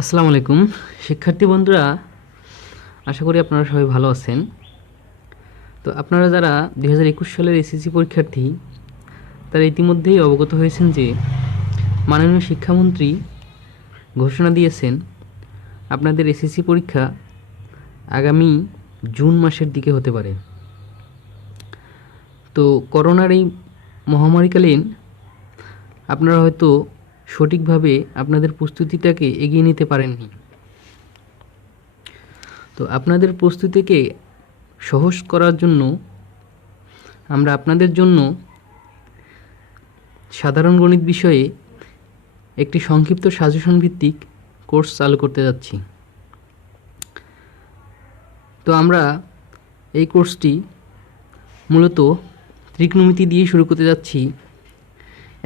আসসালামু আলাইকুম শিক্ষার্থী বন্ধুরা, আশা করি আপনারা সবাই ভালো আছেন। তো আপনারা যারা 2021 সালের এসএসসি পরীক্ষার্থী, তারা ইতিমধ্যেই অবগত হয়েছেন যে মাননীয় শিক্ষামন্ত্রী ঘোষণা দিয়েছেন আপনাদের এসএসসি পরীক্ষা আগামী জুন মাসের দিকে হতে পারে। তো করোনার এই মহামারীকালীন আপনারা হয়তো সঠিকভাবে আপনাদের প্রস্তুতিটাকে এগিয়ে নিতে পারেননি। তো আপনাদের প্রস্তুতিকে সহজ করার জন্য আমরা আপনাদের জন্য সাধারণ গণিত বিষয়ে একটি সংক্ষিপ্ত সাজেশন ভিত্তিক কোর্স চালু করতে যাচ্ছি। তো আমরা এই কোর্সটি মূলত ত্রিকোণমিতি দিয়ে শুরু করতে যাচ্ছি।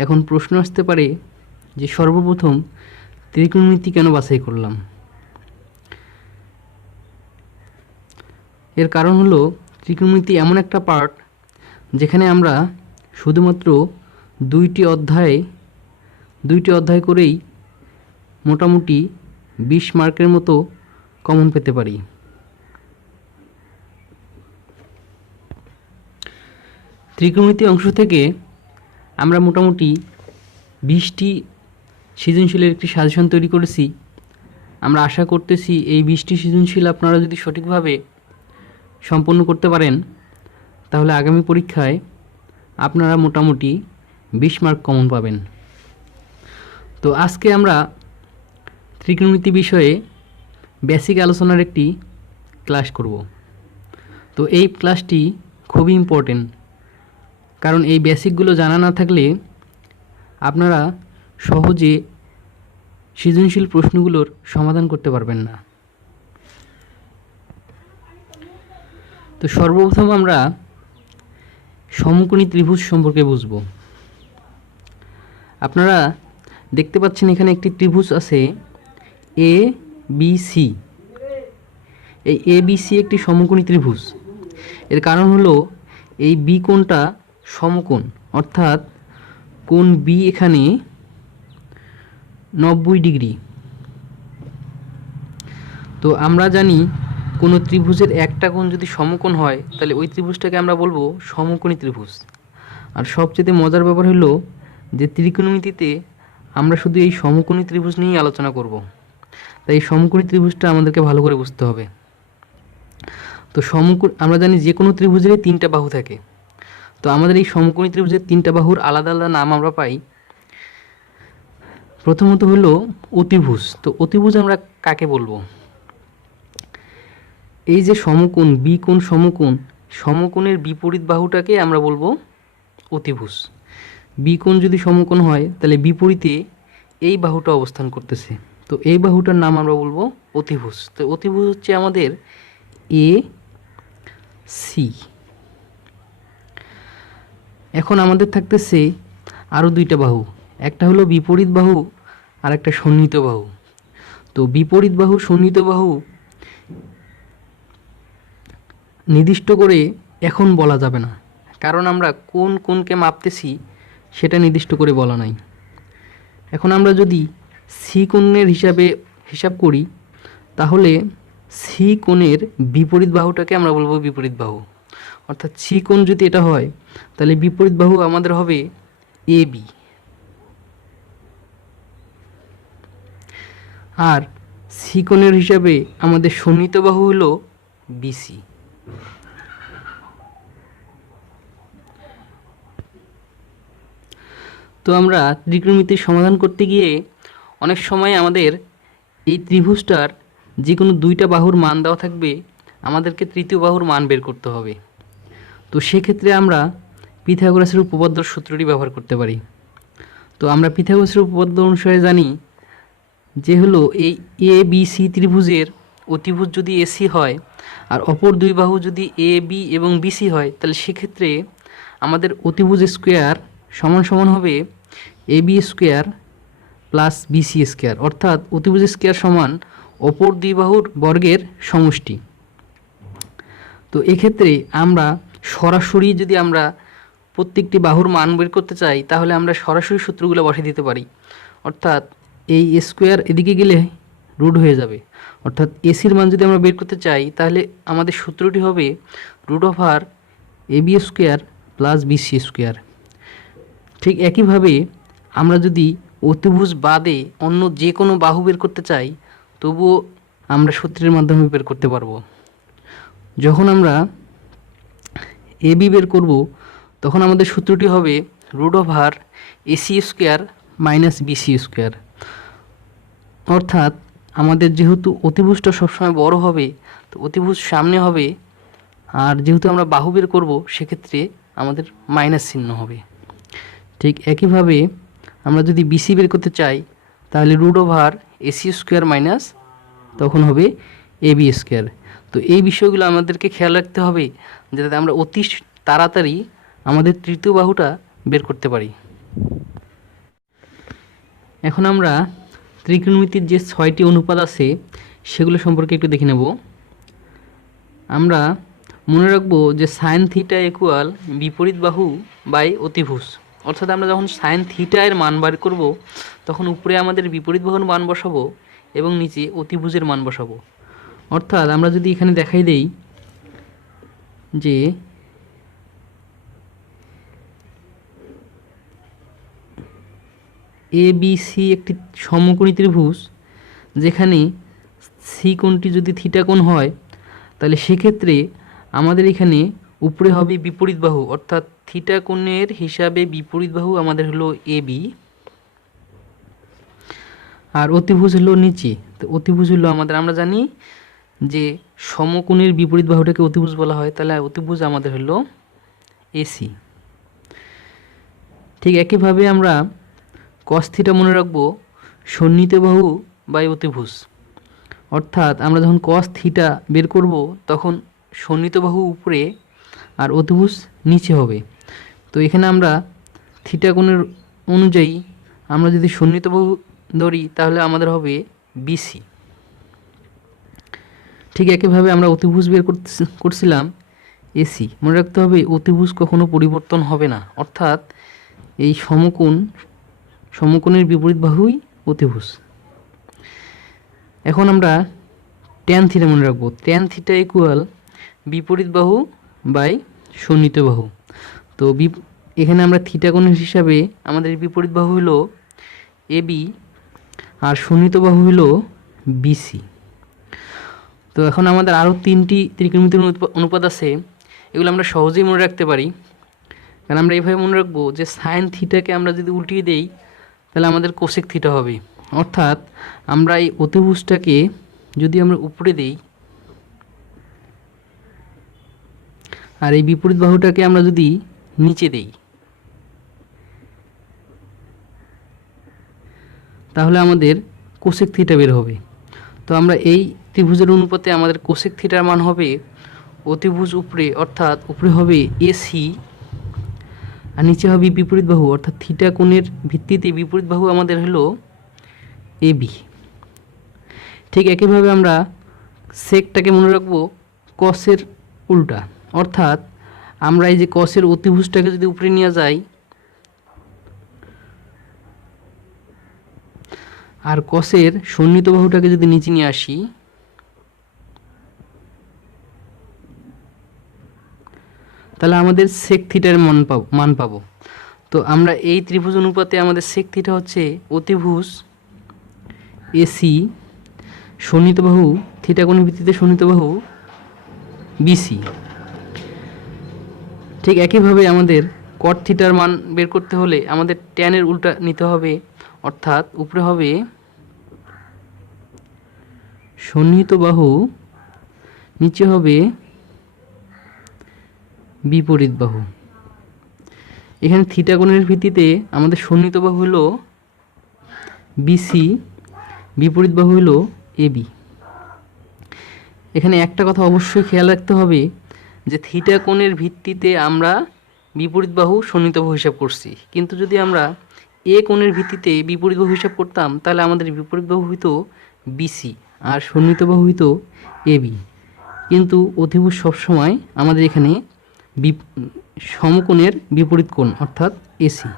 এখন প্রশ্ন আসতে পারে যে সর্বপ্রথম ত্রিকোণমিতি কেন বাছাই করলাম। এর কারণ হলো ত্রিকোণমিতি এমন একটা পার্ট যেখানে আমরা শুধুমাত্র দুইটি অধ্যায় করেই মোটামুটি 20 মার্কের মতো কমন পেতে পারি। ত্রিকোণমিতি অংশ থেকে আমরা মোটামুটি 20টি সৃজনশীলের একটি সাজেশন তৈরি করেছি। আমরা আশা করতেছি এই 20টি সৃজনশীল আপনারা যদি সঠিকভাবে সম্পন্ন করতে পারেন তাহলে আগামী পরীক্ষায় আপনারা মোটামুটি 20 মার্ক কমন পাবেন। তো আজকে আমরা ত্রিকোণমিতি বিষয়ে বেসিক আলোচনার একটি ক্লাস করব। তো এই ক্লাসটি খুবই ইম্পর্টেন্ট, কারণ এই বেসিকগুলো জানা না থাকলে আপনারা সহজে সৃজনশীল প্রশ্নগুলোর সমাধান করতে পারবেন না। তো সর্বপ্রথম আমরা সমকোণী ত্রিভুজ সম্পর্কে বুঝব। আপনারা দেখতে পাচ্ছেন এখানে একটি ত্রিভুজ আছে এ বি সি। এই এ বি সি একটি সমকোণী ত্রিভুজ। এর কারণ হলো এই বি কোণটা সমকোণ, অর্থাৎ কোণ বি এখানে 90 ডিগ্রি। তো আমরা জানি কোনো ত্রিভুজের একটা কোণ যদি সমকোণ হয় তাহলে ওই ত্রিভুজটাকে আমরা বলবো সমকোণী ত্রিভুজ। আর সবচেয়ে মজার ব্যাপার হলো যে ত্রিকোণমিতিতে আমরা শুধু এই সমকোণী ত্রিভুজ নিয়েই আলোচনা করব। তাই এই সমকোণী ত্রিভুজটা আমাদেরকে ভালো করে বুঝতে হবে। তো আমরা জানি যে কোনো ত্রিভুজেরই 3টা বাহু থাকে। তো আমাদের এই সমকোণী ত্রিভুজের 3টা বাহুর আলাদা আলাদা নাম আমরা পাই। প্রথমত হলো অতিভুজ। তো অতিভুজ আমরা কাকে বলবো? এই যে সমকোণ বি কোণ সমকোণের বিপরীত বাহুটাকে আমরা বলবো অতিভুজ। বি কোণ যদি সমকোণ হয় তাহলে বিপরীতে এই বাহুটা অবস্থান করতেছে, তো এই বাহুটার নাম আমরা বলবো অতিভুজ। তো অতিভুজ হচ্ছে আমাদের এ সি। এখন আমাদের থাকতেছে আরও 2টা বাহু, একটা হলো বিপরীত বাহু আর একটা সন্নিহিত বাহু। তো বিপরীত বাহু সন্নিহিত বাহু নির্দিষ্ট করে এখন বলা যাবে না, কারণ আমরা কোন কোণকে মাপতেছি সেটা নির্দিষ্ট করে বলা নাই। এখন আমরা যদি সি কোণের হিসাব করি তাহলে সি কোণের বিপরীত বাহুটাকে আমরা বলবো বিপরীত বাহু। অর্থাৎ সি কোণ যদি এটা হয় তাহলে বিপরীত বাহু আমাদের হবে এ বি। আর সি কোণের হিসাবে আমাদের সন্নিহিত বাহু হলো বিসি। তো আমরা ত্রিকোণমিতির সমাধান করতে গিয়ে অনেক সময় আমাদের এই ত্রিভুজটার যে কোনো 2টা বাহুর মান দেওয়া থাকবে, আমাদেরকে তৃতীয় বাহুর মান বের করতে হবে। তো সেক্ষেত্রে আমরা পিথাগোরাসের উপপাদ্য সূত্রটি ব্যবহার করতে পারি। তো আমরা পিথাগোরাসের উপপাদ্য অনুসারে জানি যে হলো এই এ বি সি ত্রিভুজের অতিভুজ যদি এসি হয় আর অপর 2 বাহু যদি এ বি এবং বিসি হয় তাহলে সেক্ষেত্রে আমাদের অতিভুজ স্কোয়ার সমান সমান হবে A B square plus BC square, অর্থাৎ অতিভুজ স্কোয়ার সমান অপর 2 বাহুর বর্গের সমষ্টি। তো এক্ষেত্রে আমরা সরাসরি যদি আমরা প্রত্যেকটি বাহুর মান বের করতে চাই তাহলে আমরা সরাসরি সূত্রগুলো বসিয়ে দিতে পারি। অর্থাৎ এই স্কোয়ার এদিকে গেলে রুট হয়ে যাবে। অর্থাৎ এসির মান যদি আমরা বের করতে চাই তাহলে আমাদের সূত্রটি হবে root over AB square plus BC square. ঠিক একইভাবে আমরা যদি অতিভুজ বাদে অন্য যে কোনো বাহু বের করতে চাই তবুও আমরা সূত্রের মাধ্যমে বের করতে পারবো। যখন আমরা এবি বের করব তখন আমাদের সূত্রটি হবে root over AC square minus BC square. অর্থাৎ আমাদের যেহেতু অতিভুজটা সবসময় বড় হবে তো অতিভুজ সামনে হবে, আর যেহেতু আমরা বাহু বের করব সেক্ষেত্রে আমাদের মাইনাস চিহ্ন হবে। ঠিক একইভাবে আমরা যদি বিসি বের করতে চাই তাহলে root over AC square minus তখন হবে এবি স্কোয়ার। তো এই বিষয়গুলো আমাদেরকে খেয়াল রাখতে হবে যাতে আমরা অতি তাড়াতাড়ি আমাদের তৃতীয় বাহুটা বের করতে পারি। এখন আমরা ত্রিকোণমিতির যে 6টি অনুপাত আছে সেগুলো সম্পর্কে একটু দেখে নেব। আমরা মনে রাখবো যে সাইন থিটা ইকুয়াল বিপরীত বাহু বাই অতিভুজ। অর্থাৎ আমরা যখন সাইন থিটা এর মান বার করব তখন উপরে আমাদের বিপরীত বাহুর মান বসাবো এবং নিচে অতিভুজের মান বসাবো। অর্থাৎ আমরা যদি এখানে দেখাই দেই যে এ বি সি একটি সমকোণী ত্রিভুজ, যেখানে সি কোণটি যদি থিটা কোণ হয় তাহলে সেক্ষেত্রে আমাদের এখানে উপরে হবে বিপরীত বাহু, অর্থাৎ থিটা কোণের হিসাবে বিপরীত বাহু আমাদের হলো এ বি, আর অতিভুজ হলো নিচে। তো অতিভুজ হলো আমাদের, আমরা জানি যে সমকোণের বিপরীত বাহুটাকে অতিভুজ বলা হয়, তাহলে অতিভুজ আমাদের হলো এসি। ঠিক একইভাবে আমরা কস থিটা মনে রাখবো সন্নিহিত বাহু বাই অতিভুজ। অর্থাৎ আমরা যখন কস থিটা বের করব তখন সন্নিহিত বাহু উপরে আর অতিভুজ নিচে হবে। তো এখানে আমরা থিটা কোণের অনুযায়ী আমরা যদি সন্নিহিত বাহু ধরি তাহলে আমাদের হবে বিসি। ঠিক একইভাবে আমরা অতিভুজ বের করছিলাম এসি। মনে রাখতে হবে অতিভুজ কখনো পরিবর্তন হবে না, অর্থাৎ এই সমকোণের বিপরীত বাহুই অতিভুজ। এখন আমরা ট্যান থিটা মনে রাখবো। ট্যান থিটা ইকুয়াল বিপরীত বাহু বাই সন্নিহিত বাহু। তো এখানে আমরা থিটা কোণের হিসাবে আমাদের বিপরীত বাহু হলো এবি আর সন্নিহিত বাহু হলো বিসি। তো এখন আমাদের আরও 3টি ত্রিকোণমিতির অনুপাত আছে, এগুলো আমরা সহজেই মনে রাখতে পারি। কারণ আমরা এইভাবে মনে রাখবো যে সাইন থিটাকে আমরা যদি উল্টিয়ে দেই তাহলে আমাদের কোসেক থিটা হবে। অর্থাৎ আমরা এই অতিভুজটাকে যদি আমরা উপরে দেই আর এই বিপরীত বাহুটাকে আমরা যদি নিচে দেই তাহলে আমাদের কোসেক থিটা বের হবে। তো আমরা এই ত্রিভুজের অনুপাতে আমাদের কোসেক থিটার মান হবে অতিভুজ উপরে, অর্থাৎ উপরে হবে এসি আর নিচে হবে বিপরীত বাহু, অর্থাৎ থিটা কোণের ভিত্তিতে বিপরীত বাহু আমাদের হলো এবি। ঠিক একইভাবে আমরা সেকটাকে মনে রাখবো কসের উল্টা, অর্থাৎ আমরা এই যে কসের অতিভুজটাকে যদি উপরে নিয়ে যাই আর কসের সন্নিহিত বাহুটাকে যদি নিচে নিয়ে আসি তাহলে আমাদের সেক থিটার মান পাবো। তো আমরা এই ত্রিভুজ অনুপাতে আমাদের সেক থিটা হচ্ছে অতিভুজ এসি সন্নিহিত বাহু থিটা কোণের ভিত্তিতে সন্নিহিত বাহু বিসি। ঠিক একইভাবে আমাদের কট থিটার মান বের করতে হলে আমাদের ট্যানের উল্টা নিতে হবে, অর্থাৎ উপরে হবে সন্নিহিত বাহু নিচে হবে বিপরীত বাহু। এখানে থিটা কোণের ভিত্তিতে আমাদের সন্নিহিত বাহু হলো বিসি, বিপরীত বাহু হলো এবি। এখানে একটা কথা অবশ্যই খেয়াল রাখতে হবে যে থিটা কোণের ভিত্তিতে আমরা বিপরীত বাহু সন্নিহিত বাহু হিসাব করছি, কিন্তু যদি আমরা এ কোণের ভিত্তিতে বিপরীত বাহু হিসাব করতাম তাহলে আমাদের বিপরীত বাহু হইতো বিসি আর সন্নিহিত বাহু হইতো এবি। কিন্তু অতিভুজ সবসময় আমাদের এখানে সমকোণের বিপরীত কোণ অর্থাৎ এসি।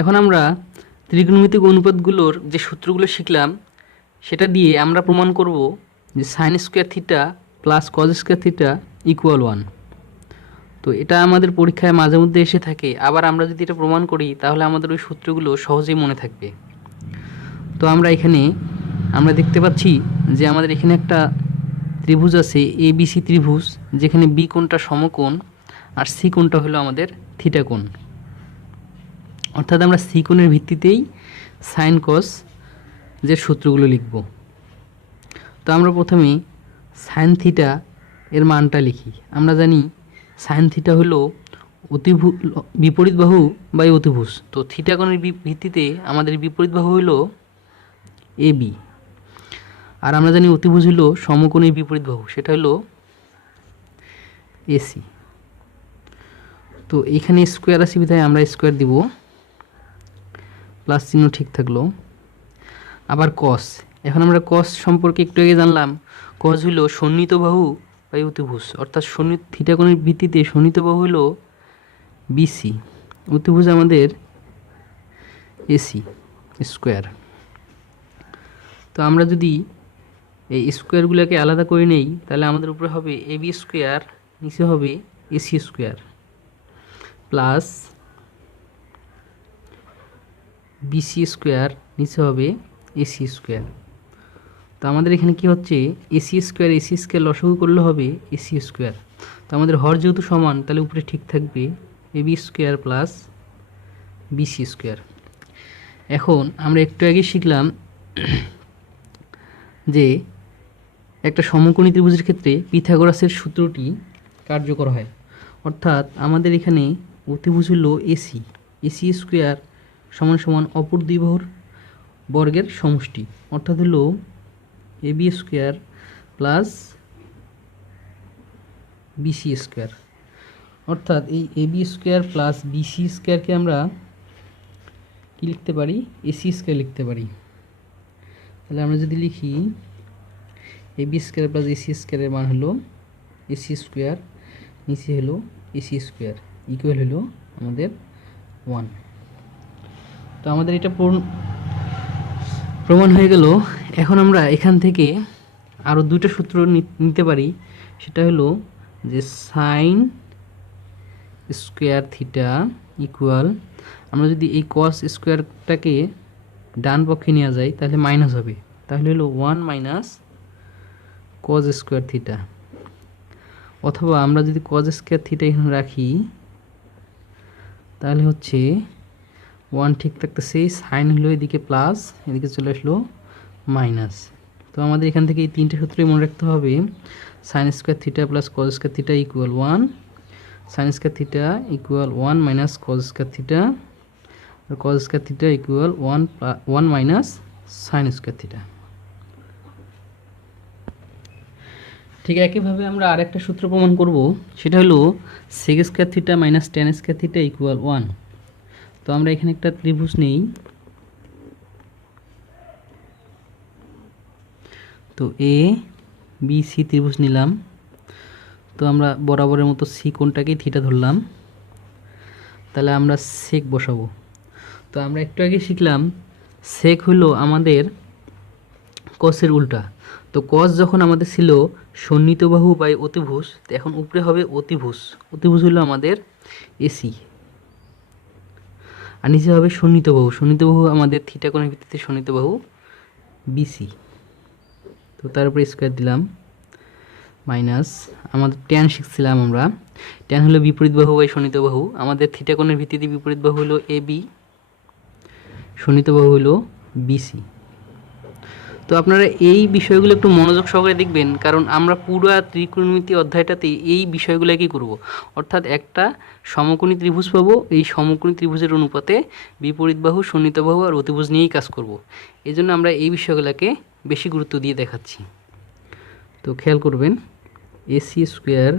এখন আমরা ত্রিকোণমিতিক অনুপাতগুলোর যে সূত্রগুলো শিখলাম সেটা দিয়ে আমরা প্রমাণ করব যে sign square theta plus cos square theta equal 1। তো এটা আমাদের পরীক্ষায় মাঝে মধ্যে এসে থাকে, আবার আমরা যদি এটা প্রমাণ করি তাহলে আমাদের ওই সূত্রগুলো সহজেই মনে থাকবে। তো আমরা দেখতে পাচ্ছি যে আমাদের এখানে একটা ত্রিভুজ আছে ABC ত্রিভুজ, যেখানে বি কোণটা সমকোণ আর সি কোণটা হলো আমাদের থিটা কোণ। অর্থাৎ আমরা সি কোণের ভিত্তিতেই সাইন কস যে সূত্রগুলো লিখব। তো আমরা প্রথমে সাইন থিটা এর মানটা লিখি। আমরা জানি সাইন থিটা হলো বিপরীত বাহু বাই অতিভুজ। তো থিটা কোণের ভিত্তিতে আমাদের বিপরীত বাহু হলো AB, আর আমরা জানি অতিভুজ হলো সমকোণের বিপরীত বাহু, সেটা হলো AC। তো এখানে স্কোয়ার আছে বিধায় আমরা স্কোয়ার দিব, প্লাস চিহ্ন ঠিক থাকলো। আবার কস, এখন আমরা কস সম্পর্কে একটু আগে জানলাম, কস হলো সন্নিহিত বাহু বাই অতিভুজ, অর্থাৎ থিটা কোণের ভিত্তিতে সন্নিহিত বাহু হলো BC, অতিভুজ আমাদের AC স্কোয়ার। তো আমরা যদি এই স্কোয়ারগুলোকে আলাদা করে নেই তাহলে আমাদের উপরে হবে AB স্কোয়ার, নিচে হবে AC square, plus BC square, নিচে হবে AC স্কোয়ার। তো আমাদের এখানে কি হচ্ছে, AC স্কোয়ার লসাগু করলে হবে AC স্কোয়ার। তো আমাদের হর যেহেতু সমান তাহলে উপরে ঠিক থাকবে AB square plus BC square. এখন আমরা একটু আগে শিখলাম যে একটা সমকোণী ত্রিভুজের ক্ষেত্রে পিথাগোরাসের সূত্রটি কার্যকর হয়। অর্থাৎ আমাদের এখানে অতিভুজ হলো AC স্কোয়ার সমান সমান অপর দুই বাহুর বর্গের সমষ্টি, অর্থাৎ হলো AB square plus BC square. অর্থাৎ এই AB স্কোয়ার প্লাস BC স্কোয়ারকে আমরা কি লিখতে পারি, AC স্কোয়ার লিখতে পারি। তাহলে আমরা যদি লিখি AB স্কোয়ার প্লাস AC স্কোয়ারের মান হলো AC স্কোয়ার, নিচে হলো AC স্কোয়ার, ইকুয়াল হলো আমাদের 1। তো আমাদের এটা প্রমাণ হয়ে গেল। এখন আমরা এখান থেকে আরও দুটো সূত্র নিতে পারি, সেটা হলো যে সাইন স্কোয়ার থিটা ইকুয়াল, আমরা যদি এই কস স্কোয়ারটাকে ডান পক্ষে নেওয়া যায় তাহলে মাইনাস হবে, তাহলে হলো 1 মাইনাস কজ স্কোয়ার থিটা। অথবা আমরা যদি কজ স্কোয়ার থিটা এখানে রাখি তাহলে হচ্ছে 1 ঠিক থাকতেছে, সাইন হলো এদিকে প্লাস, এদিকে চলে আসলো মাইনাস। তো আমাদের এখান থেকে এই তিনটে সূত্রই মনে রাখতে হবে। Sine square theta plus cos square theta equal 1, sine square theta equal 1 minus cos square theta, আর cos square theta equal 1 minus sine square theta. ঠিক একইভাবে আমরা আরেকটা সূত্র প্রমাণ করব, সেটা হলো sec square theta minus tan square theta equal 1। তো আমরা এখানে একটা ত্রিভুজ নেই, তো ABC ত্রিভুজ নিলাম। তো আমরা বরাবরের মতো সি কোণটাকেই থিটা ধরলাম, তাহলে আমরা সেক বসাবো। তো আমরা একটু আগে শিখলাম সেক হলো আমাদের কসের উল্টা। তো কস যখন আমাদের ছিল সন্নিহিত বাহু বাই অতিভুজ, তো এখন উপরে হবে অতিভুজ, অতিভুজ হলো আমাদের AC, আর নিচে হবে সন্নিহিত বাহু আমাদের থিটা কোণের ভিত্তিতে সন্নিহিত বাহু BC। তো তার উপরে স্কোয়ার দিলাম, মাইনাস আমাদের ট্যান শিখছিলাম আমরা, ট্যান হলো বিপরীত বাহু বাই সন্নিহিত বাহু, আমাদের থিটা কোণের ভিত্তিতে বিপরীত বাহু হলো AB, সন্নিহিত বাহু হলো BC। তো আপনারা এই বিষয়গুলো একটু মনোযোগ সহকারে দেখবেন, কারণ আমরা পুরো ত্রিকোণমিতি অধ্যায়টাতে এই বিষয়গুলোকেই করব। অর্থাৎ একটা সমকোণী ত্রিভুজ পাবো, এই সমকোণী ত্রিভুজের অনুপাতে বিপরীত বাহু, সন্নিহিত বাহু আর অতিভুজ নিয়েই কাজ করব। এই জন্য আমরা এই বিষয়গুলোকে বেশি গুরুত্ব দিয়ে দেখাচ্ছি। তো খেয়াল করবেন AC square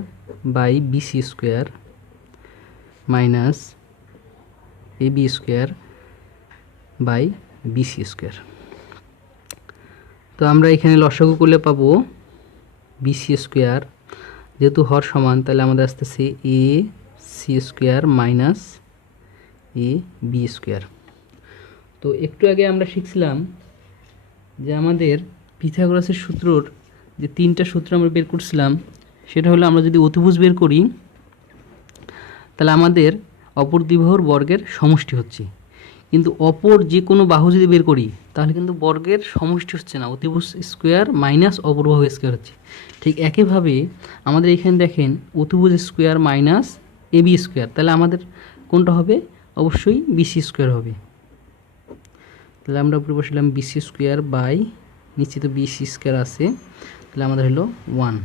by BC square minus AB square by BC square. তো আমরা এখানে লসাগু করলে পাবো BC স্কোয়ার, যেহেতু হর সমান তাহলে আমাদের আসতেছে AC square minus AB square. তো একটু আগে আমরা শিখছিলাম যে আমাদের পিথাগোরাসের সূত্রর যে 3টা সূত্র আমরা বের করছিলাম, সেটা হলো আমরা যদি অতিভুজ বের করি তাহলে আমাদের অপর দ্বিবাহুর বর্গের সমষ্টি হচ্ছে, কিন্তু অপর যে কোনো বাহু যদি বের করি তাহলে কিন্তু বর্গের সমষ্টি হচ্ছে না, অতিভুজ স্কোয়ার মাইনাস অপর বাহু স্কোয়ার হচ্ছে। ঠিক একইভাবে আমাদের এখানে দেখেন অতিভুজ স্কোয়ার মাইনাস এবি স্কোয়ার, তাহলে আমাদের কোনটা হবে? অবশ্যই বিসি স্কোয়ার হবে। তাহলে আমরা উপরে বসলাম বিসি স্কোয়ার বাই নিশ্চিত বিসি স্কোয়ার আছে, তাহলে আমাদের হলো 1।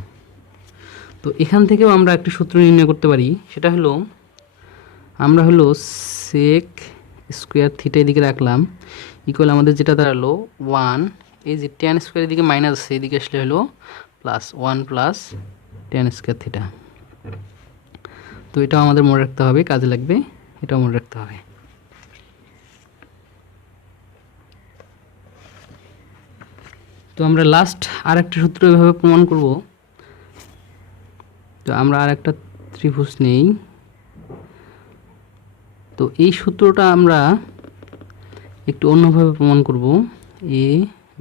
তো এখান থেকেও আমরা একটা সূত্র নির্ণয় করতে পারি, সেটা হলো আমরা হলো সেক স্কোয়ার থিটা এদিকে রাখলাম, ইকুয়াল আমাদের যেটা দাঁড়ালো 1, এই যে ট্যান স্কোয়ার এদিকে মাইনাস আছে, এদিকে আসলে হলো plus 1 plus tan square theta. তো এটাও আমাদের মনে রাখতে হবে, কাজে লাগবে, এটাও মনে রাখতে হবে। তো আমরা লাস্ট আর একটা সূত্র এভাবে প্রমাণ করব। তো আমরা আর একটা ত্রিভুজ নেই, তো এই সূত্রটা আমরা একটু অন্যভাবে প্রমাণ করব, এ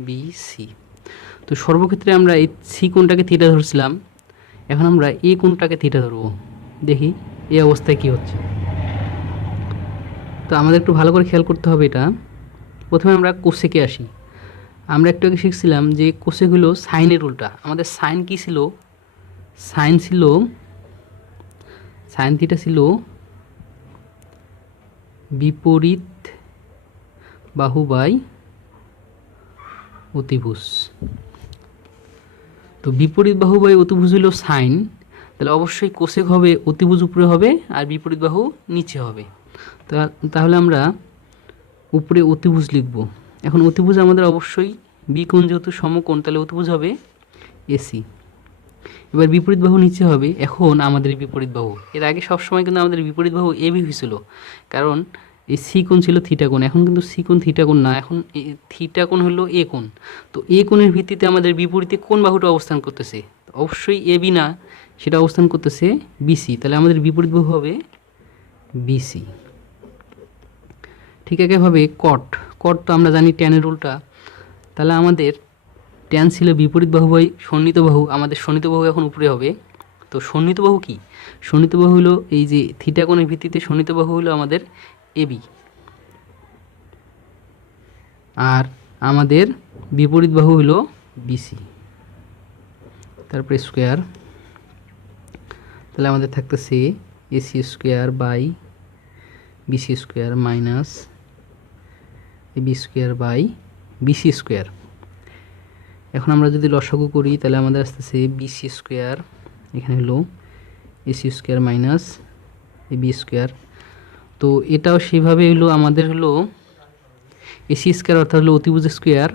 বি সি। তো সর্বক্ষেত্রে আমরা এই সি কোণটাকে থিটা ধরছিলাম, এখন আমরা এ কোণটাকে থিটা ধরবো, দেখি এই অবস্থায় কি হচ্ছে। তো আমাদের একটু ভালো করে খেয়াল করতে হবে এটা। প্রথমে আমরা কোসেকে আসি। আমরা একটু আগে শিখছিলাম যে কোসেক হলো সাইনের উল্টা। আমাদের সাইন কি ছিল? সাইন থিটা ছিল বিপরীত বাহু বাই অতিভুজ। তো বিপরীত বাহু বাই অতিভুজ হলো সাইন, তাহলে অবশ্যই কোসেক হবে অতিভুজ উপরে হবে আর বিপরীত বাহু নিচে হবে। তাহলে আমরা উপরে অতিভুজ লিখব। এখন অতিভুজ আমাদের অবশ্যই বি কোণ যেহেতু সমকোণ, তাহলে অতিভুজ হবে এসি। এবার বিপরীত বাহু নিচে হবে, এখন আমাদের বিপরীত বাহু, এর আগে সবসময় কিন্তু আমাদের বিপরীত বাহু এবি হয়েছিল, কারণ এই সি কোণ ছিল থিটা কোণ, এখন কিন্তু সি কোণ থিটা কোণ না, এখন থিটা কোণ হলো এ কোণ। তো এ কোণের ভিত্তিতে আমাদের বিপরীতে কোন বাহুটা অবস্থান করতেছে? অবশ্যই এবি না, সেটা অবস্থান করতেছে বিসি, তাহলে আমাদের বিপরীত বাহু হবে বিসি। ঠিক একইভাবে কট তো আমরা জানি ট্যানের উল্টা, তাহলে আমাদের ট্যান ছিল বিপরীত বাহু বাই সন্নিহিত বাহু, আমাদের সন্নিহিত বাহু এখন উপরে হবে। তো সন্নিহিত বাহু কি? সন্নিহিত বাহু হলো এই যে থিটা কোণের ভিত্তিতে সন্নিহিত বাহু হলো আমাদের এবি, আর আমাদের বিপরীত বাহু হলো বিসি, তারপরে স্কোয়ার, তাহলে আমাদের থাকতেছে AC square by BC square minus AB square by BC square. এখন আমরা যদি লসাগু করি তাহলে আমাদের আসতেছে বিসি স্কোয়ার, এখানে হলো AC square minus AB square. তো এটাও সেভাবে হলো আমাদের হলো এসি স্কোয়ার অর্থাৎ হলো অতিভুজ স্কোয়ার,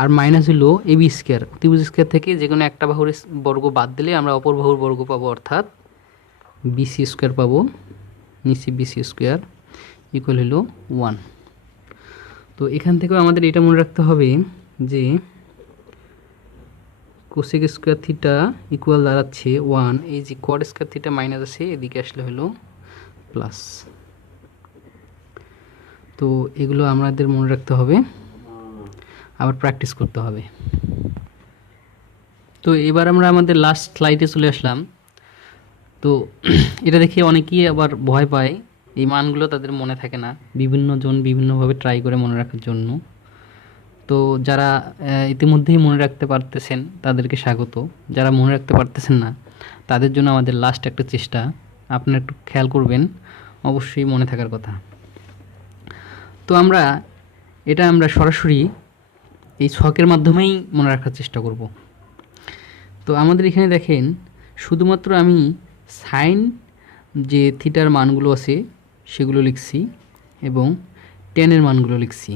আর মাইনাস হলো এবি স্কোয়ার। অতিভুজ স্কোয়ার থেকে যে কোনো একটা বাহুর বর্গ বাদ দিলে আমরা অপর বাহুর বর্গ পাবো, অর্থাৎ বিসি স্কোয়ার পাবো, নিচে বিসি স্কোয়ার ইকুয়াল হলো 1। তো এখান থেকেও আমাদের এটা মনে রাখতে হবে যে কোসেক স্কোয়ার থিটা ইকুয়াল দাঁড়াচ্ছে 1, এই যে কট স্কোয়ার থিটা মাইনাস আছে, এদিকে আসলে হলো প্লাস। তো এগুলো আমাদের মনে রাখতে হবে, আবার প্র্যাকটিস করতে হবে। তো এবার আমরা আমাদের লাস্ট স্লাইডে চলে আসলাম। তো এটা দেখে অনেকেই আবার ভয় পায়, এই মানগুলো তাদের মনে থাকে না, বিভিন্ন জন বিভিন্নভাবে ট্রাই করে মনে রাখার জন্য। তো যারা ইতিমধ্যেই মনে রাখতে পারতেছেন তাদেরকে স্বাগত, যারা মনে রাখতে পারতেছেন না তাদের জন্য আমাদের লাস্ট একটা চেষ্টা, আপনারা একটু খেয়াল করবেন, অবশ্যই মনে থাকার কথা। তো আমরা সরাসরি এই ছকের মাধ্যমেই মনে রাখার চেষ্টা করব। তো আমাদের এখানে দেখেন শুধুমাত্র আমি সাইন যে থিটার মানগুলো আছে সেগুলো লিখছি এবং ট্যানের মানগুলো লিখছি।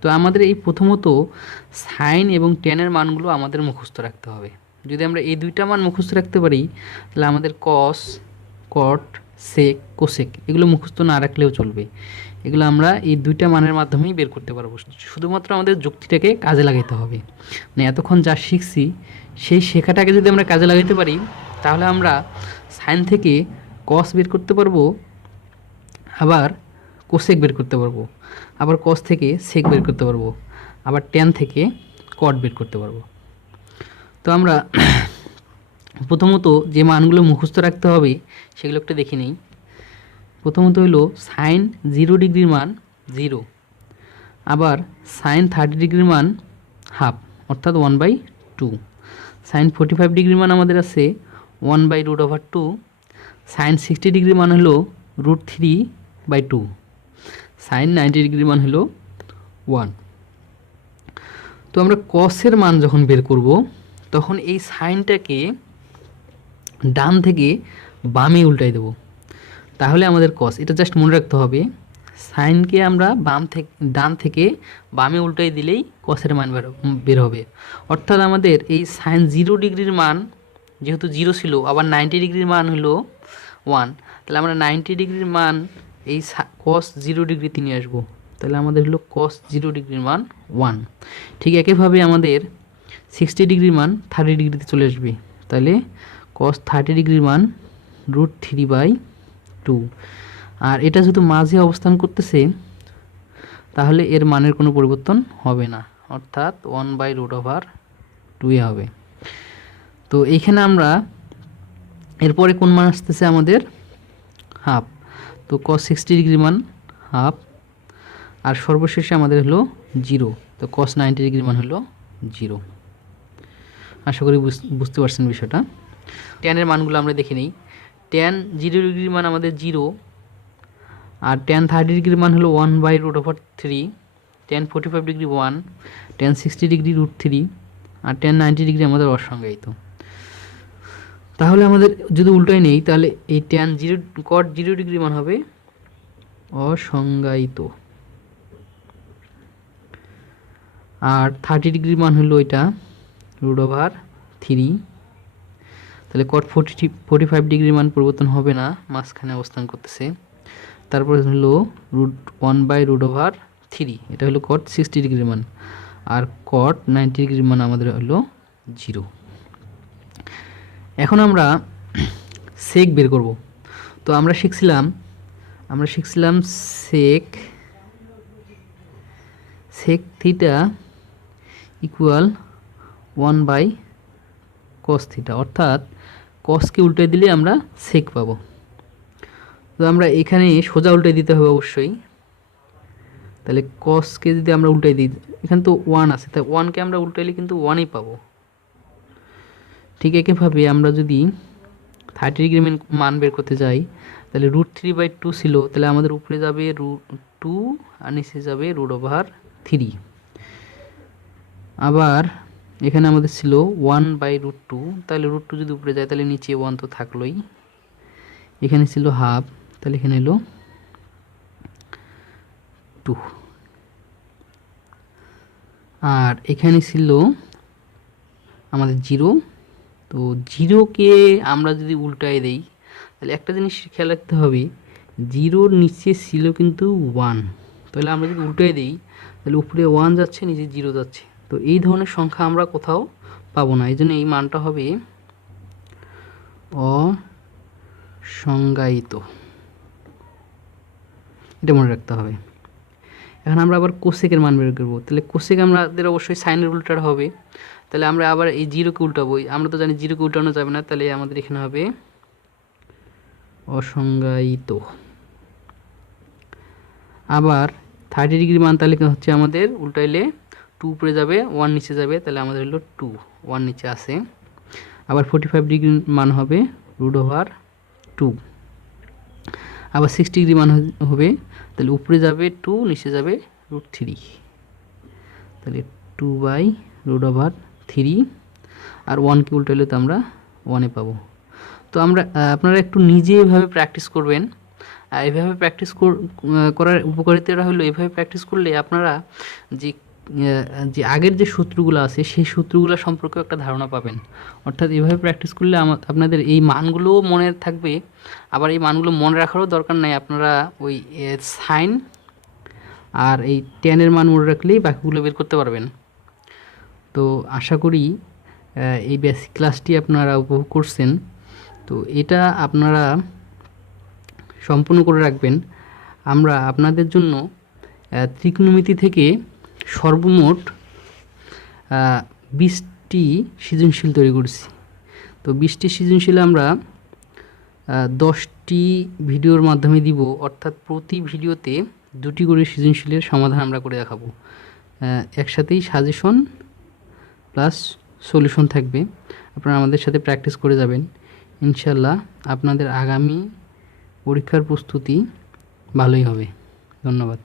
তো আমাদের এই প্রথমত সাইন এবং ট্যানের মানগুলো আমাদের মুখস্থ রাখতে হবে। যদি আমরা এই দুইটা মান মুখস্থ রাখতে পারি তাহলে আমাদের কস, কট, সেক, কোসেক এগুলো মুখস্থ না রাখলেও চলবে, এগুলো আমরা এই দুইটা মানের মাধ্যমেই বের করতে পারবো। শুধুমাত্র আমাদের যুক্তিটাকে কাজে লাগাইতে হবে, মানে এতক্ষণ যা শিখছি সেই শেখাটাকে যদি আমরা কাজে লাগাইতে পারি তাহলে আমরা সাইন থেকে কস বের করতে পারবো, আবার কোসেক বের করতে পারবো, আবার কস থেকে সেক বের করতে পারবো, আবার ট্যান থেকে কট বের করতে পারবো। তো আমরা প্রথমত যে মানগুলো মুখস্থ রাখতে হবে সেগুলো একটু দেখে নিই। প্রথমত হলো সাইন 0 ডিগ্রির মান 0, আবার সাইন 30 ডিগ্রির মান হাফ অর্থাৎ 1/2, সাইন 45 ডিগ্রির মান আমাদের আছে 1/√2, সাইন 60 ডিগ্রির মান হলো √3/2, সাইন 90 ডিগ্রির মান হলো 1। তো আমরা কসের মান যখন বের করব তখন এই সাইনটাকে ডান থেকে বামে উল্টাই দেব, তাহলে আমাদের কস, এটা জাস্ট মনে রাখতে হবে, সাইনকে আমরা ডান থেকে বামে উল্টাই দিলেই কসের মান বের হবে। অর্থাৎ আমাদের এই সাইন 0 ডিগ্রির মান যেহেতু 0 ছিল, আবার 90 ডিগ্রির মান হলো 1, তাহলে আমরা 90 ডিগ্রির মান এই কস 0 ডিগ্রিতে নিয়ে আসবো, তাহলে আমাদের হলো কস 0 ডিগ্রির মান 1। ঠিক একইভাবে আমাদের 60 ডিগ্রির মান 30 ডিগ্রিতে চলে আসবে, তাহলে কস 30 ডিগ্রির মান √3/2। আর এটা যেহেতু মাঝে অবস্থান করতেছে তাহলে এর মানের কোনো পরিবর্তন হবে না, অর্থাৎ 1/√2 হবে। তো এইখানে আমরা এরপরে কোন মান আসতেছে আমাদের হাফ, তো cos 60 ডিগ্রির মান হাফ, আর সর্বশেষে আমাদের হলো 0, তো cos 90 ডিগ্রির মান হলো 0। আশা করি বুঝতে পারছেন বিষয়টা। ট্যানের মানগুলো আমরা দেখে নিই। ট্যান 0 ডিগ্রির মান আমাদের 0, আর ট্যান 30 ডিগ্রির মান হলো 1/√3, ট্যান 45 ডিগ্রি 1, ট্যান 60 ডিগ্রি √3, আর ট্যান 90 ডিগ্রি আমাদের অসংজ্ঞায়িত। তাহলে আমাদের যদি উল্টাই নেই তাহলে এই ট্যান 0 কট 0 ডিগ্রি মান হবে অসংজ্ঞায়িত, আর 30 ডিগ্রির মান হলো এটা √3, তাহলে কট 45 ডিগ্রির মান পরিবর্তন হবে না, মাঝখানে অবস্থান করতেছে। তারপর হলো √1/√3, এটা হলো কট 60 ডিগ্রির মান, আর কট 90 ডিগ্রির মান আমাদের হলো 0। এখন আমরা সেক বের করব। তো আমরা শিখছিলাম sec theta equal 1/cos theta, অর্থাৎ কসকে উল্টে দিলে আমরা সেক পাবো। তো আমরা এখানে সোজা উল্টে দিতে হবে অবশ্যই, তাহলে কসকে যদি আমরা উল্টাই দিই, এখানে তো 1 আছে, তাই 1কে আমরা উল্টাইলে কিন্তু 1ই পাবো। ঠিক একইভাবে আমরা যদি 30 ডিগ্রি মান বের করতে যাই তাহলে √3/2 ছিল, তাহলে আমাদের উপরে যাবে √2 আর নিচে যাবে √3। আবার এখানে আমাদের ছিল 1/√2, তাহলে √2 যদি উপরে যায় তাহলে নিচে 1 তো থাকলোই, এখানে ছিল হাফ, তাহলে এখানে এলো 2, আর এখানে ছিল আমাদের 0। তো 0কে আমরা যদি উল্টায় দেই তাহলে একটা জিনিস খেয়াল রাখতে হবে, 0-র নিচে ছিল কিন্তু 1, তাহলে আমরা যদি উল্টায় দিই তাহলে উপরে 1 যাচ্ছে, নিচে 0 যাচ্ছে, তো এই ধরনের সংখ্যা আমরা কোথাও পাবো না, এই জন্য এই মানটা হবে অসংজ্ঞায়িত, এটা মনে রাখতে হবে। এখন আমরা আবার কোসেকের মান বের করবো, তাহলে কোসেক আমাদের অবশ্যই সাইনের উল্টাটা হবে, তাহলে আমরা আবার এই 0কে উল্টাবো, আমরা তো জানি 0কে উল্টানো যাবে না, তাহলে আমাদের এখানে হবে অসংজ্ঞায়িত। আবার 30 ডিগ্রি মান তাহলে হচ্ছে আমাদের উল্টাইলে 2 উপরে যাবে, 1 নিচে যাবে, তাহলে আমাদের হলো 2, 1 নিচে আসে। আবার 45 ডিগ্রি মান হবে √2, আবার 60 ডিগ্রি মান হবে, তাহলে উপরে যাবে 2, নিচে যাবে √3, তাহলে 2/√3, আর 1কে উল্টাইলে তো আমরা 1-এ পাবো। তো আপনারা একটু নিজে এভাবে প্র্যাকটিস করবেন, এভাবে প্র্যাকটিস করার উপকারিতাটা হলো এভাবে প্র্যাকটিস করলে আপনারা যে আগের যে সূত্রগুলো আছে সেই সূত্রগুলো সম্পর্কে একটা ধারণা পাবেন। অর্থাৎ এভাবে প্র্যাকটিস করলে আপনাদের এই মানগুলোও মনে থাকবে, আবার এই মানগুলো মনে রাখারও দরকার নাই, আপনারা ওই সাইন আর এই ট্যানের মান মনে রাখলেই বাকিগুলো বের করতে পারবেন। তো আশা করি এই বেসিক ক্লাসটি আপনারা উপভোগ করছেন, তো এটা আপনারা সম্পূর্ণ করে রাখবেন। আমরা আপনাদের জন্য ত্রিকোণমিতি থেকে সর্বমোট 20টি সৃজনশীল তৈরি করছি। তো 20টি সৃজনশীল আমরা 10টি ভিডিওর মাধ্যমে দিব, অর্থাৎ প্রতি ভিডিওতে 2টি করে সৃজনশীলের সমাধান আমরা করে দেখাবো। একসাথেই সাজেশন প্লাস সলিউশন থাকবে। আপনারা আমাদের সাথে প্র্যাকটিস করে যাবেন, ইনশাল্লাহ আপনাদের আগামী পরীক্ষার প্রস্তুতি ভালোই হবে। ধন্যবাদ।